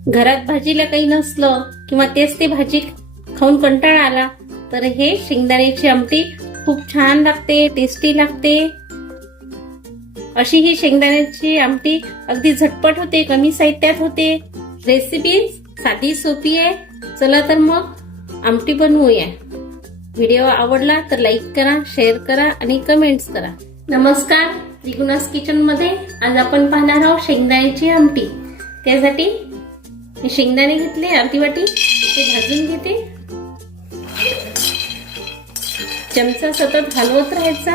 घरात भाजीला काही नसलं किंवा तेच ते भाजी खाऊन कंटाळा आला तर हे शेंगदाण्याची आमटी खूप छान लागते, टेस्टी लागते। अशी ही शेंगदाण्याची आमटी अगदी झटपट होते, कमी साहित्यात होते। रेसिपी साधी सोपी आहे। चला तर मग आमटी बनवूया। व्हिडिओ आवडला तर लाईक करा, शेअर करा आणि कमेंट्स करा। नमस्कार, त्रिगुणास किचन मध्ये आज आपण पाहणार आहोत शेंगदाण्याची आमटी। त्यासाठी मी शेंगदाणे घेतले अर्धी वाटी, ते भाजून घेते। चमचा सतत हलवत राहायचा,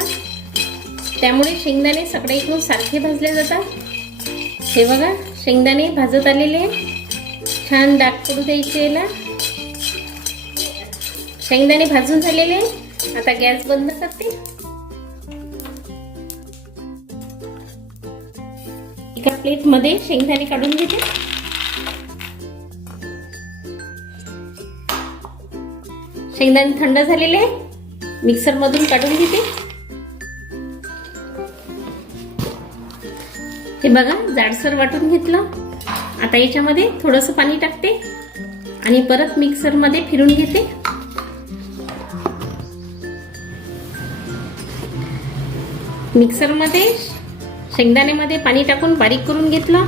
त्यामुळे शेंगदाणे सगळीकडून सारखे भाजले जातात। हे बघा, शेंगदाणे भाजत आलेले, छान डाग पडू द्यायचे याला। शेंगदाणे भाजून झालेले, आता गॅस बंद करते। एका प्लेट मध्ये शेंगदाणे काढून घेते। शेंगदाणे थंड झालेले, मिक्सर मधून काढून घेते। हे बघा, जाडसर वाटून घेतलं। आता याच्यामध्ये थोडंसं पाणी टाकते आणि परत मिक्सर मध्ये फिरून घेते। मिक्सर मध्ये शेंगदाण्यामध्ये पाणी टाकून बारीक करून घेतलं।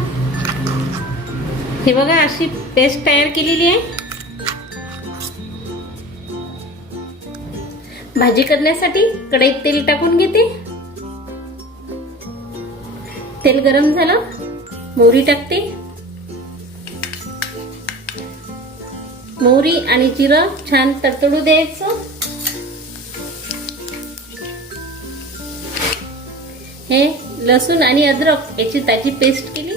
हे बघा, अशी पेस्ट तयार केलेली आहे। भाजी करण्यासाठी कढईत तेल टाकून घेते। तेल गरम झालं, मोहरी टाकते। मोहरी आणि जिरं छान तडतडू द्यायचं। हे लसूण आणि अद्रक याची ताजी पेस्ट केली,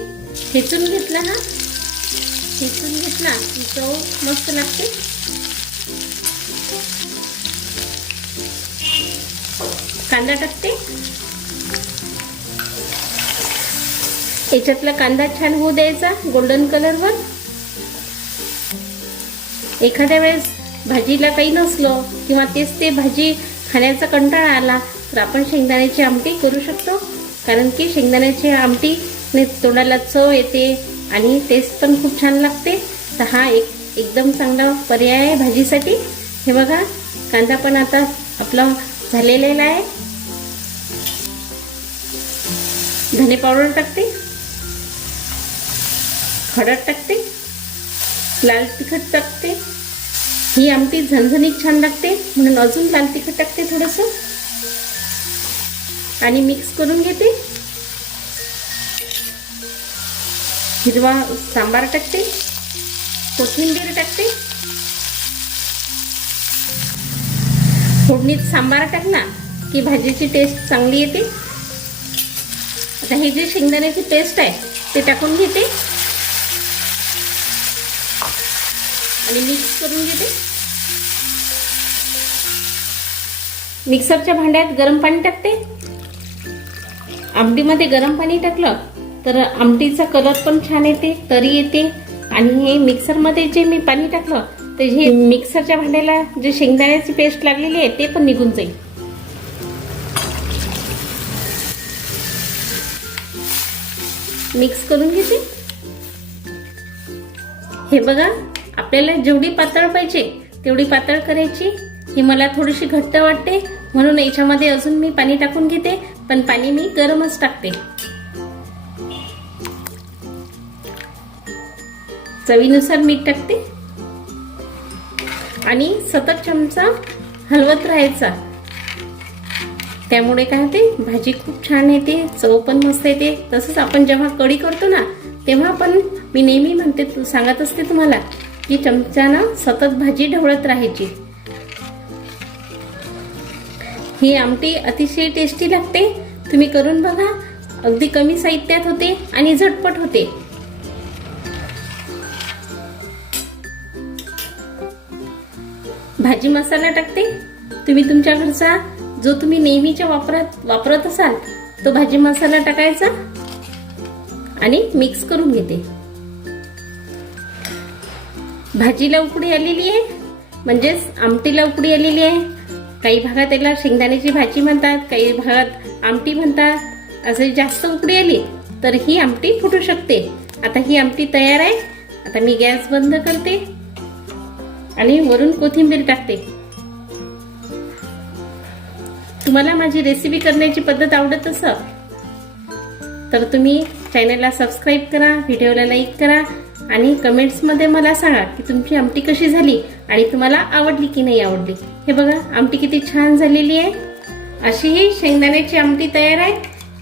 ठेचून घेतला। ठेचून घेतला की चव मस्त लागते। कांदा टाकते। याच्यातला कांदा छान होऊ द्यायचा, गोल्डन कलरवर। एखाद्या वेळेस भाजीला काही नसलं किंवा तेच ते भाजी खाण्याचा कंटाळा आला तर आपण शेंगदाण्याची आमटी करू शकतो, कारण की शेंगदाण्याची आमटी तोंडाला चव येते आणि टेस्ट पण खूप छान लागते। तर हा एकदम चांगला पर्याय आहे भाजीसाठी। हे बघा, कांदा पण आता आपला झालेला आहे। धने पावडर टाकते, हळद टाकते, लाल तिखट टाकते। ही आमटी झणझणीत छान लागते म्हणून अजून लाल तिखट टाकते थोडंसं आणि मिक्स करून घेते। हिरवा सांबार टाकते, कोथिंबीर टाकते। फोडणीत सांबार टाकला की भाजीची टेस्ट चांगली येते। आता हे जे शेंगदाण्याची पेस्ट आहे ते टाकून घेते आणि मिक्स करून घेते। मिक्सरच्या भांड्यात गरम पाणी टाकते। आमटीमध्ये गरम पाणी टाकलं तर आमटीचा कलर पण छान येते, तरी येते। आणि हे मिक्सरमध्ये जे मी पाणी टाकलं तर हे मिक्सरच्या भांड्याला जे शेंगदाण्याची पेस्ट लागलेली आहे ते पण निघून जाईल। मिक्स करून घेते। हे बघा, आपल्याला जेवढी पातळ पाहिजे तेवढी पातळ करायची। ही मला थोडीशी घट्ट वाटते म्हणून याच्यामध्ये अजून मी पाणी टाकून घेते, पण पाणी मी गरमच टाकते। चवीनुसार मीठ टाकते आणि सतत चमचा हलवत राहायचा। त्यामुळे काय होते, भाजी खूप छान येते, चव पण मस्त येते। तसंच आपण जेव्हा कढी करतो ना तेव्हा पण मी नेहमी म्हणते, सांगत असते तुम्हाला की चमच्यानं सतत भाजी ढवळत राहायची। ही आमटी अतिशय टेस्टी लागते, तुम्ही करून बघा। अगदी कमी साहित्यात होते आणि झटपट होते। भाजी मसाला टाकते। तुम्ही तुमच्या घरचा जो तुम्ही नेहमीच्या वापरत असाल तो भाजी मसाला टाकायचा आणि मिक्स करून घेते। भाजीला उकळी आलेली आहे, म्हणजेच आमटीला उकळी आलेली आहे। काही भागात याला शेंगदाण्याची भाजी म्हणतात, काही भागात आमटी म्हणतात। असे जास्त उकळी आली तर ही आमटी फुटू शकते। आता ही आमटी तयार आहे, आता मी गॅस बंद करते आणि वरून कोथिंबीर टाकते. तुम्हाला माझी रेसिपी करण्याची पद्धत आवडत असेल तर तुम्ही चॅनलला सबस्क्राईब करा, व्हिडिओला लाईक करा आणि कमेंट्स मध्ये मला सांगा की तुमची आमटी कशी झाली आणि तुम्हाला आवडली की नाही आवडली. हे बघा आमटी किती छान झालेली आहे. अशी ही शेंगदाण्याची आमटी तयार आहे.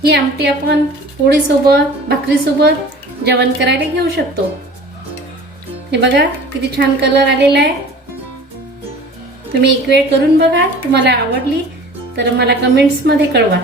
ही आमटी आपण पोळी सोबत, भाकरी सोबत जेवण करायला घेऊ शकतो. हे बघा किती छान कलर आलेला आहे. तुम्ही एक वेळ करून बघा, तुम्हाला आवडली तर मला कमेंट्स मध्ये कळवा.